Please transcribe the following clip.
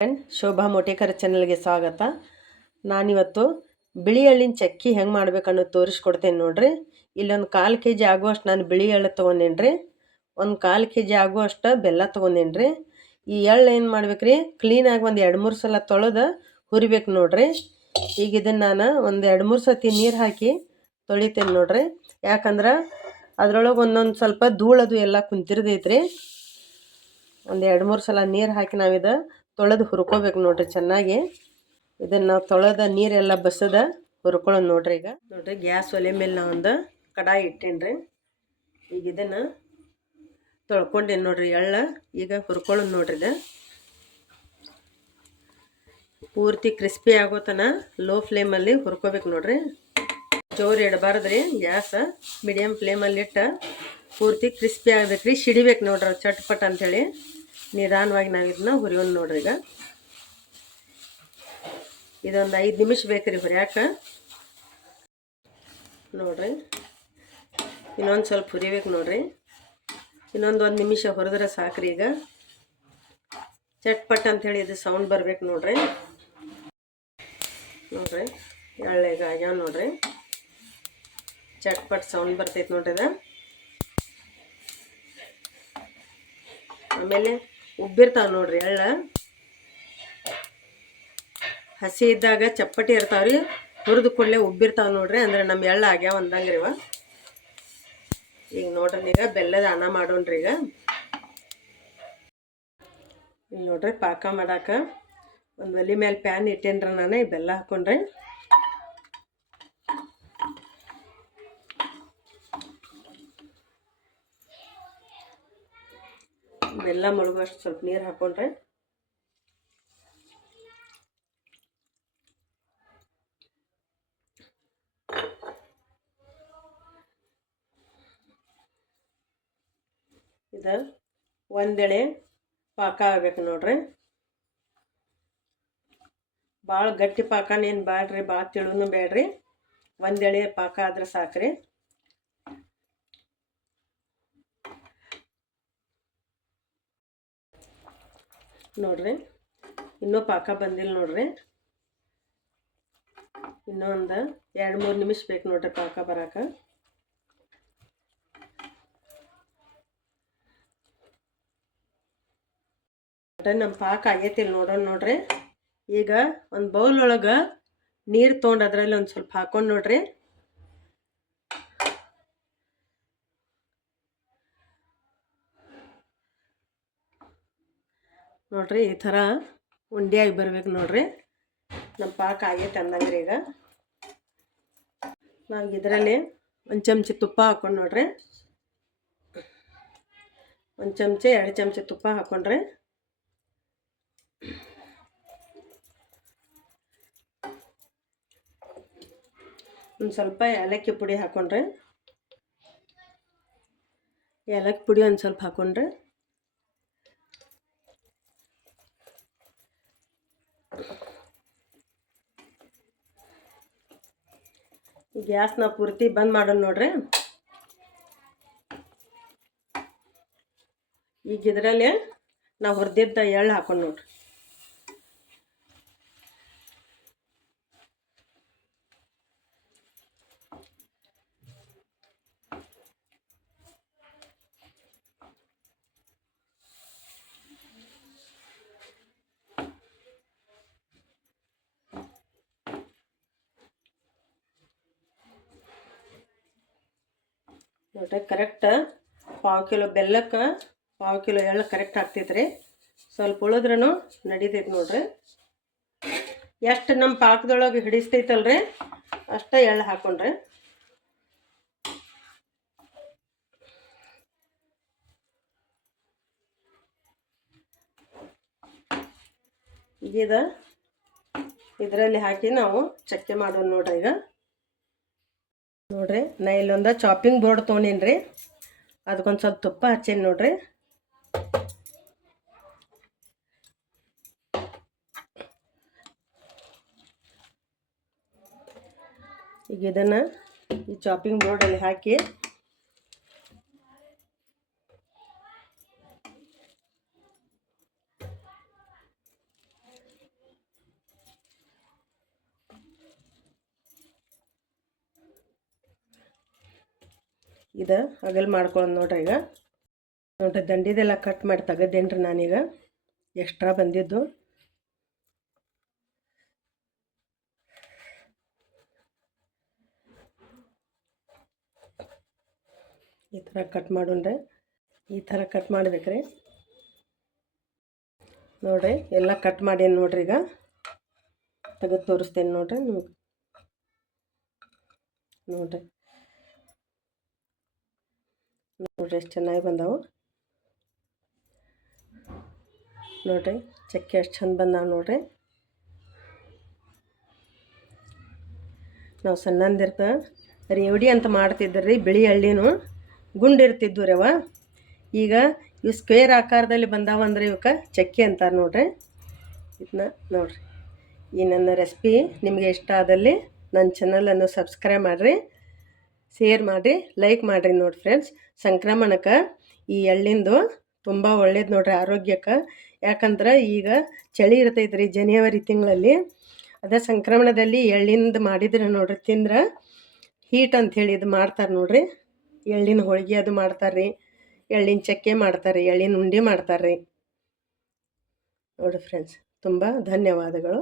Friend Shobha ಮೋಟೇಕರ್ ಚಾನಲ್ಗೆ ಸ್ವಾಗತ. ನಾನಿವತ್ತು ಬಿಳಿ ಎಳ್ಳಿನ ಚಕ್ಕಿ ಹೆಂಗೆ ಮಾಡ್ಬೇಕನ್ನೋದು ತೋರಿಸ್ಕೊಡ್ತೇನೆ ನೋಡ್ರಿ. ಇಲ್ಲೊಂದು 1/4 kg ಆಗುವಷ್ಟು ನಾನು ಬಿಳಿ ಎಳ್ಳು ತೊಗೊಂಡೇನ್ರಿ. ಒಂದು 1/4 kg ಆಗುವಷ್ಟು ಬೆಲ್ಲ ತೊಗೊಂಡೇನ್ರಿ. ಈ ಎಳ್ಳು ಏನು ಮಾಡ್ಬೇಕ್ರಿ, ಕ್ಲೀನಾಗಿ ಒಂದು 2-3 ಸಲ ತೊಳೆದು ಹುರಿಬೇಕು ನೋಡ್ರಿ. ಈಗ ಇದನ್ನು ನಾನು ಒಂದು 2-3 ಸತಿ ನೀರು ಹಾಕಿ ತೊಳಿತೇನೆ ನೋಡ್ರಿ. ಯಾಕಂದ್ರೆ ಅದ್ರೊಳಗೆ ಒಂದೊಂದು ಸ್ವಲ್ಪ ಧೂಳದು ಎಲ್ಲ ಕುಂತಿರ್ತೈತ್ರಿ. ಒಂದು 2-3 ಸಲ ನೀರು ಹಾಕಿ ನಾವಿದು ತೊಳೆದು ಹುರ್ಕೋಬೇಕು ನೋಡ್ರಿ ಚೆನ್ನಾಗಿ. ಇದನ್ನು ನಾವು ತೊಳೆದ ನೀರೆಲ್ಲ ಬಸದ ಹುರ್ಕೊಳ್ಳೋದು ನೋಡ್ರಿ. ಈಗ ನೋಡ್ರಿ, ಗ್ಯಾಸ್ ಒಲೆ ಮೇಲೆ ನಾವು ಒಂದು ಕಡಾಯಿ ಇಟ್ಟೇನ್ರಿ. ಈಗ ಇದನ್ನು ತೊಳ್ಕೊಂಡೇನು ನೋಡ್ರಿ ಎಳ್ಳ. ಈಗ ಹುರ್ಕೊಳ್ಳೋದು ನೋಡ್ರಿ. ಇದು ಪೂರ್ತಿ ಕ್ರಿಸ್ಪಿ ಆಗೋ ತನ ಲೋ ಫ್ಲೇಮಲ್ಲಿ ಹುರ್ಕೋಬೇಕು ನೋಡ್ರಿ. ಜೋರು ಇಡಬಾರ್ದ್ರಿ, ಗ್ಯಾಸ್ ಮೀಡಿಯಮ್ ಫ್ಲೇಮಲ್ಲಿ ಇಟ್ಟು ಪೂರ್ತಿ ಕ್ರಿಸ್ಪಿ ಆಗ್ಬೇಕ್ರಿ. ಸಿಡಿಬೇಕು ನೋಡ್ರಿ ಚಟ್ಪಟ್ ಅಂಥೇಳಿ. ನಿಧಾನವಾಗಿ ನಾವು ಇದನ್ನ ಹುರಿಯೋಣ ನೋಡ್ರಿ. ಈಗ ಇದೊಂದು 5 ನಿಮಿಷ ಬೇಕ್ರಿ ಹುರಿಯಾಕ ನೋಡ್ರಿ. ಇನ್ನೊಂದು ಸ್ವಲ್ಪ ಹುರಿಬೇಕು ನೋಡ್ರಿ. ಇನ್ನೊಂದು 1 ನಿಮಿಷ ಹುರಿದ್ರೆ ಸಾಕ್ರಿ. ಈಗ ಚಟ್ಪಟ್ ಅಂಥೇಳಿ ಇದು ಸೌಂಡ್ ಬರ್ಬೇಕು ನೋಡ್ರಿ. ನೋಡ್ರಿ ಎಳ್ಳೆಗ ಆಗ್ಯಾವ ನೋಡ್ರಿ. ಚಟ್ಪಟ್ ಸೌಂಡ್ ಬರ್ತೈತೆ ನೋಡ್ರಿ. ಇದು ಆಮೇಲೆ ಉಬ್ಬಿರ್ತಾವೆ ನೋಡ್ರಿ. ಎಳ್ಳ ಹಸಿ ಇದ್ದಾಗ ಚಪ್ಪಟಿ ಇರ್ತಾವ್ರಿ, ಹುರಿದು ಕೂಡಲೇ ಉಬ್ಬಿರ್ತಾವೆ ನೋಡ್ರಿ. ಅಂದ್ರೆ ನಮ್ಮ ಎಳ್ಳು ಆಗ್ಯಾವ ಅಂದಂಗ್ರಿ ಇವ. ಈಗ ನೋಡ್ರಿ, ಈಗ ಬೆಲ್ಲದ ಅನ್ನ ಮಾಡೋಣ್ರಿ. ಈಗ ಇಲ್ಲಿ ನೋಡ್ರಿ, ಪಾಕ ಮಾಡಾಕ ಒಂದು ಒಲೆ ಮೇಲೆ ಪ್ಯಾನ್ ಇಟ್ಟೇನ್ರಿ ನಾನು. ಈ ಬೆಲ್ಲ ಹಾಕೊಂಡ್ರಿ. ಬೆಲ್ಲ ಮುಳುಗುವಷ್ಟು ಸ್ವಲ್ಪ ನೀರು ಹಾಕೊಂಡ್ರೆ ಇದು ಒಂದೆಳೆ ಪಾಕ ಆಗ್ಬೇಕು ನೋಡ್ರಿ. ಭಾಳ ಗಟ್ಟಿ ಪಾಕನೇನು ಬ್ಯಾಡ್ರಿ, ಭಾಳ ತಿಳುನು ಬೇಡ್ರಿ. ಒಂದೆಳೆ ಪಾಕ ಆದ್ರೆ ಸಾಕ್ರಿ. ನೋಡ್ರಿ, ಇನ್ನೂ ಪಾಕ ಬಂದಿಲ್ಲ ನೋಡ್ರಿ. ಇನ್ನೊಂದು 2-3 ನಿಮಿಷ ಬೇಕು ನೋಡ್ರಿ ಪಾಕ ಬರಾಕ. ನಮ್ಮ ಪಾಕ ಆಗೈತಿಲ್ಲ ನೋಡೋಣ ನೋಡ್ರಿ. ಈಗ ಒಂದು ಬೌಲ್ ಒಳಗೆ ನೀರು ತೊಗೊಂಡು ಅದರಲ್ಲಿ ಒಂದು ಸ್ವಲ್ಪ ಹಾಕೊಂಡು ನೋಡ್ರಿ. ನೋಡ್ರಿ, ಈ ಥರ ಉಂಡೆಯಾಗಿ ಬರ್ಬೇಕು ನೋಡ್ರಿ. ನಮ್ಮ ಪಾಕ ಆಗೈತೆ ಅಂದಂಗ್ರಿ. ಈಗ ನಾವು ಇದರಲ್ಲಿ 1 ಚಮಚ ತುಪ್ಪ ಹಾಕೊಂಡು ನೋಡ್ರಿ. 1 ಚಮಚ 2 ಚಮಚ ತುಪ್ಪ ಹಾಕೊಂಡ್ರೆ ಒಂದು ಸ್ವಲ್ಪ ಏಲಕ್ಕಿ ಪುಡಿ ಹಾಕೊಂಡ್ರೆ, ಏಲಕ್ಕಿ ಪುಡಿ ಒಂದು ಸ್ವಲ್ಪ ಹಾಕೊಂಡ್ರೆ, ಗ್ಯಾಸ್ನ ಪೂರ್ತಿ ಬಂದ್ ಮಾಡೋಣ ನೋಡ್ರಿ. ಈಗ ಇದರಲ್ಲಿ ನಾವು ಹುರಿದಿದ್ದ ಎಳ್ಳು ಹಾಕೊಂಡು ನೋಡ್ರಿ. ನೋಡ್ರಿ, ಕರೆಕ್ಟ್ 1/4 ಕಿಲೋ ಬೆಲ್ಲಕ್ಕೆ 1/4 ಕಿಲೋ ಎಳ್ಳು ಕರೆಕ್ಟ್ ಆಗ್ತೈತ್ರಿ. ಸ್ವಲ್ಪ ಉಳಿದ್ರೂ ನಡೀತೈತೆ ನೋಡ್ರಿ. ಎಷ್ಟು ನಮ್ಮ ಪಾಕದೊಳಗೆ ಹಿಡಿಸ್ತೈತಲ್ರಿ ಅಷ್ಟ ಎಳ್ಳು ಹಾಕೊಂಡ್ರಿ. ಈಗ ಇದರಲ್ಲಿ ಹಾಕಿ ನಾವು ಚಕ್ಕೆ ಮಾಡೋಣ ನೋಡ್ರಿ. ಈಗ ನೋಡ್ರಿ, ನಾ ಇಲ್ಲೊಂದು ಚಾಪಿಂಗ್ ಬೋರ್ಡ್ ತೊಗೊಂಡೇನ್ರಿ. ಅದಕ್ಕೊಂದು ಸ್ವಲ್ಪ ತುಪ್ಪ ಹಚ್ಚೇನಿ ನೋಡ್ರಿ. ಈಗ ಇದನ್ನು ಈ ಚಾಪಿಂಗ್ ಬೋರ್ಡಲ್ಲಿ ಹಾಕಿ ಇದು ಅಗಲ್ ಮಾಡ್ಕೊಳ್ಳೋದು ನೋಡ್ರಿ. ಈಗ ನೋಡ್ರಿ ದಂಡಿದೆಲ್ಲ ಕಟ್ ಮಾಡಿ ತೆಗೆದೇನ್ರಿ ನಾನೀಗ ಎಕ್ಸ್ಟ್ರಾ ಬಂದಿದ್ದು. ಈ ಥರ ಕಟ್ ಮಾಡೋಣ್ರಿ. ಈ ಥರ ಕಟ್ ಮಾಡ್ಬೇಕ್ರಿ ನೋಡ್ರಿ. ಎಲ್ಲ ಕಟ್ ಮಾಡೇನು ನೋಡ್ರಿ. ಈಗ ತೆಗೆದು ತೋರಿಸ್ತೇನೆ ನೋಡ್ರಿ ನಿಮ್ಗೆ. ನೋಡ್ರಿ ಎಷ್ಟು ಚೆನ್ನಾಗಿ ಬಂದಾವು ನೋಡ್ರಿ. ಚಕ್ಕೆ ಎಷ್ಟು ಚಂದ ಬಂದಾವ ನೋಡ್ರಿ. ನಾವು ಸಣ್ಣಂದಿರ್ತ ರೇವಡಿ ಅಂತ ಮಾಡ್ತಿದ್ರಿ. ಬಿಳಿ ಹಳ್ಳಿನೂ ಗುಂಡಿರ್ತಿದ್ವು ರೀ ಅವ. ಈಗ ಇವು ಸ್ಕ್ವೇರ್ ಆಕಾರದಲ್ಲಿ ಬಂದಾವಂದ್ರೆ ಇವಕ್ಕೆ ಚಕ್ಕಿ ಅಂತಾರೆ ನೋಡ್ರಿ. ಇದನ್ನ ನೋಡ್ರಿ. ಈ ನನ್ನ ರೆಸಿಪಿ ನಿಮಗೆ ಇಷ್ಟ ಆದಲ್ಲಿ ನನ್ನ ಚಾನಲನ್ನು ಸಬ್ಸ್ಕ್ರೈಬ್ ಮಾಡಿರಿ, ಶೇರ್ ಮಾಡಿರಿ, ಲೈಕ್ ಮಾಡಿರಿ ನೋಡಿ ಫ್ರೆಂಡ್ಸ್. ಸಂಕ್ರಮಣಕ್ಕೆ ಈ ಎಳ್ಳಿಂದು ತುಂಬ ಒಳ್ಳೇದು ನೋಡ್ರಿ ಆರೋಗ್ಯಕ್ಕೆ. ಯಾಕಂದ್ರೆ ಈಗ ಚಳಿ ಇರ್ತೈತೆ ರೀ ಜನವರಿ ತಿಂಗಳಲ್ಲಿ. ಅದೇ ಸಂಕ್ರಮಣದಲ್ಲಿ ಎಳ್ಳಿಂದು ಮಾಡಿದ್ರೆ ನೋಡ್ರಿ ತಿಂದ್ರೆ ಹೀಟ್ ಅಂಥೇಳಿ ಇದು ಮಾಡ್ತಾರೆ ನೋಡ್ರಿ. ಎಳ್ಳಿನ ಹೋಳಿಗೆ ಅದು ಮಾಡ್ತಾರೆ ರೀ, ಎಳ್ಳಿನ ಚಕ್ಕೆ ಮಾಡ್ತಾರೆ ರೀ, ಎಳ್ಳಿನ ಉಂಡೆ ಮಾಡ್ತಾರೆ ರೀ ನೋಡಿರಿ ಫ್ರೆಂಡ್ಸ್. ತುಂಬ ಧನ್ಯವಾದಗಳು.